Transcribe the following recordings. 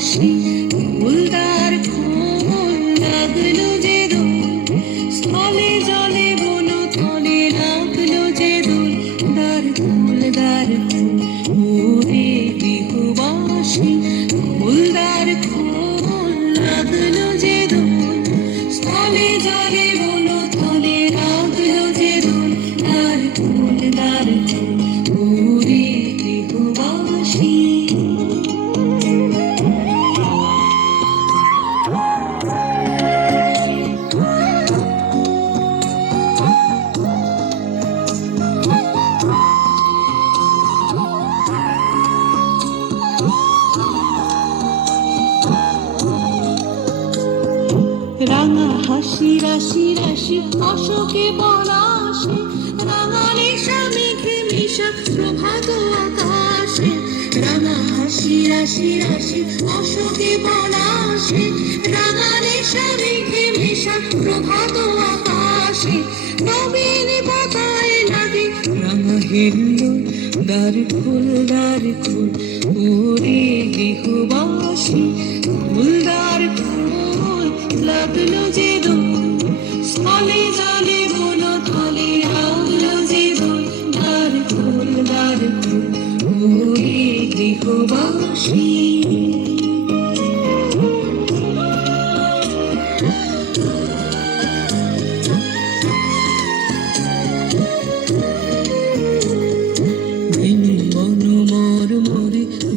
বাঁশি ফুলদার খোল লাগলো যে দোল স্থলে জলে বন তলে লাগলো যে দোল দার খোল ওরে গৃহবাসী ফুলদার খোল লাগলো যে দোল স্থলে জলে বন তলে লাগলো যে দোল দার খোল ওরে গৃহবাসী। রাঙা হাসি রাশি রাশি অশোকে পলাশে রাঙালে মেঘে মিশা প্রভাত আকাশে রাঙা হাসি রাশি রাশি অশোকে পলাশে রাঙালে মেঘে মিশা প্রভাত আকাশে নবীন পাতায় লাগে রাঙা হেল্লো দ্বার খোল ওরে গৃহবাসী ফুলদার খোল লাগলো যে দোল স্থলে জলে বন তলে লাগলো যে দোল দ্বার খোল ওরে গৃহবাসী।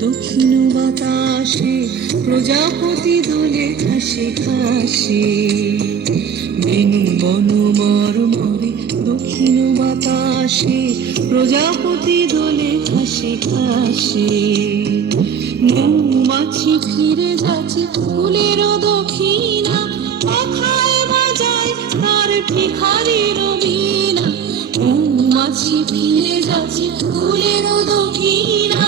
দক্ষিণ বাতাসে প্রজাপতি দোলে ঘাসে ঘাসে বেনু বন মরমরে দক্ষিণ বাতাসে প্রজাপতি দোলে ঘাসে ঘাসে মৌমাছি ফিরে যাচ্ছে ফুলের দক্ষিণা পাখায় বাজায় তার ভিখারির বীণা মৌমাছি ফিরে যাচ্ছে ফুলের দক্ষিণা